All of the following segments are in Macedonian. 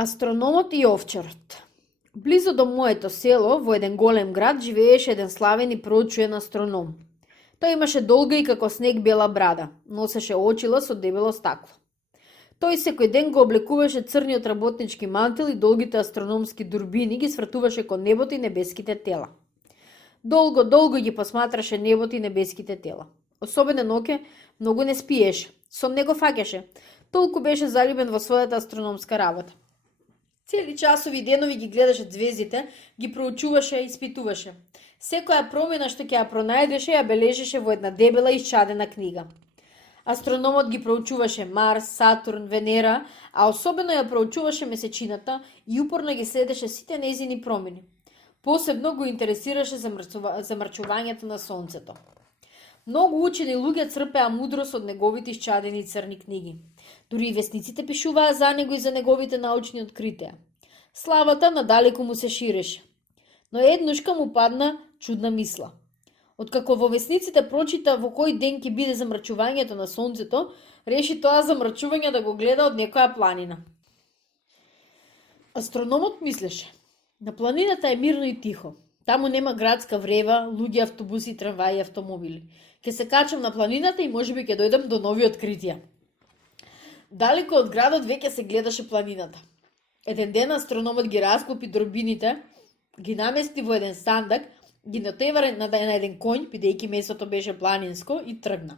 Астрономот и овчарот. Близо до моето село, во еден голем град, живееше еден славен и проучен астроном. Тој имаше долга и како снег бела брада, носеше очила со дебело стакло. Тој секој ден го облекуваше црниот работнички мантил и долгите астрономски дурбини ги свртуваше кон небото и небеските тела. Долго ги посматраше небото и небеските тела. Особено ноќе многу не спиеше, сон не го фаќаше, толку беше залюбен во својата астрономска работа. Цели часови и денови ги гледаше звездите, ги проучуваше и испитуваше. Секоја промена што ќе ја пронајдеше ја бележеше во една дебела и исчадена книга. Астрономот ги проучуваше Марс, Сатурн, Венера, а особено ја проучуваше месечината и упорно ги следеше сите нејзини промени. Посебно го интересираше замрачувањето на сонцето. Многу учени луѓе црпеа мудрост од неговите исчадени црни книги. Дури и весниците пишуваа за него и за неговите научни откритија. Славата надалеку му се ширеше. Но еднушка му падна чудна мисла. Откако во весниците прочита во кој ден ќе биде замрачувањето на сонцето, реши тоа замрачување да го гледа од некоја планина. Астрономот мислеше: на планината е мирно и тихо. Таму нема градска врева, луѓе, автобуси, трамваи и автомобили. Ќе се качам на планината и можеби ќе дојдам до нови откритија. Далеко од градот веќе се гледаше планината. Еден ден астрономот ги расклопи дурбините, ги намести во еден сандак, ги натеваре на еден конј, бидејќи местото беше планинско, и тргна.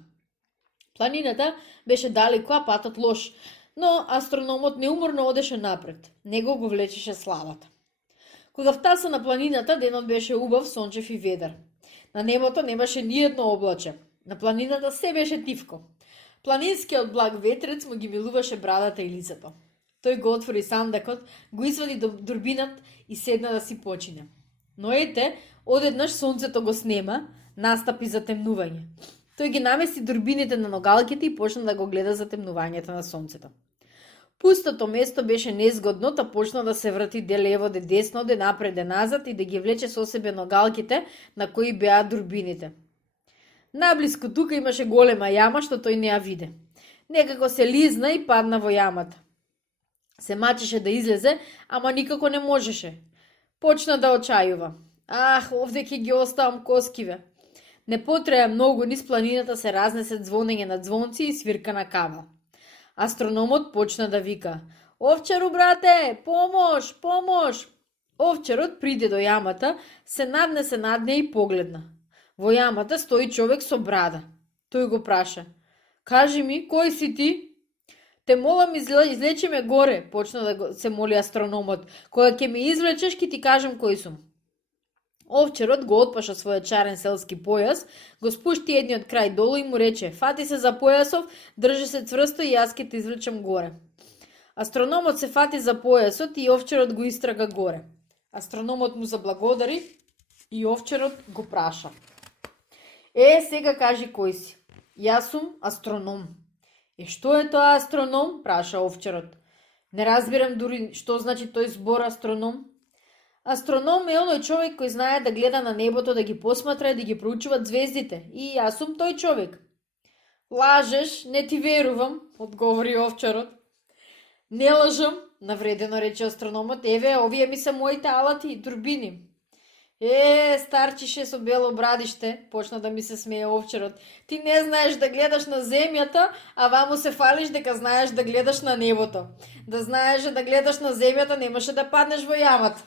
Планината беше далеко, а патот лош, но астрономот неуморно одеше напред. Него го влечеше славата. Кога втаса на планината, денот беше убав, сончев и ведар. На небото немаше ниедно облаче. На планината се беше тивко. Планинскиот благ ветрец му ги милуваше брадата и лицето. Тој го отвори сандакот, го извади дурбинат и седна да си почине. Но ете, одеднаш сонцето го снема, настапи затемнување. Тој ги намести дурбините на ногалките и почна да го гледа затемнувањето на сонцето. Пустото место беше незгодно, та почна да се врати де лево, де десно, де напред, де назад и да ги влече со себе ногалките на кои беа дурбините. Наблиску тука имаше голема јама што тој не ја виде. Некако се лизна и падна во јамата. Се мачеше да излезе, ама никако не можеше. Почна да очајува. Ах, овде ќе ги оставам коскиве. Не потреа многу, низ планината се разнесе звонење на звонци и свирка на кавал. Астрономот почна да вика: "Овчару, брате, помош, помош!" Овчарот приде до јамата, се наднесе над неја и погледна. Во јамата стои човек со брада. Тој го праша: "Кажи ми, кој си ти?" "Те молам, излечи ме горе," почна да се моли астрономот. "Кога ќе ме извлечеш, ќе ти кажам кој сум." Овчарот го отпаша својот чарен селски појас, го спушти едниот крај долу и му рече: "Фати се за појасов, држи се цврсто и јас ќе те извлечам горе." Астрономот се фати за појасот и овчарот го истрага горе. Астрономот му заблагодари и овчарот го праша: сега кажи кој си." "Јас сум астроном." Што е тоа астроном?" праша овчарот. "Не разбирам дури што значи тој збор астроном." "Астроном е оној човек кој знае да гледа на небото, да ги посматра и да ги проучува звездите. И јас сум тој човек." "Лажеш, не ти верувам," одговори овчарот. "Не лажам," навредено рече астрономот. "Еве, овие ми се моите алати и турбини." Старчише со бело брадиште," почна да ми се смее овчарот. "Ти не знаеш да гледаш на земјата, а ваму се фалиш дека знаеш да гледаш на небото. Да знаеш да гледаш на земјата, немаше да паднеш во јамата."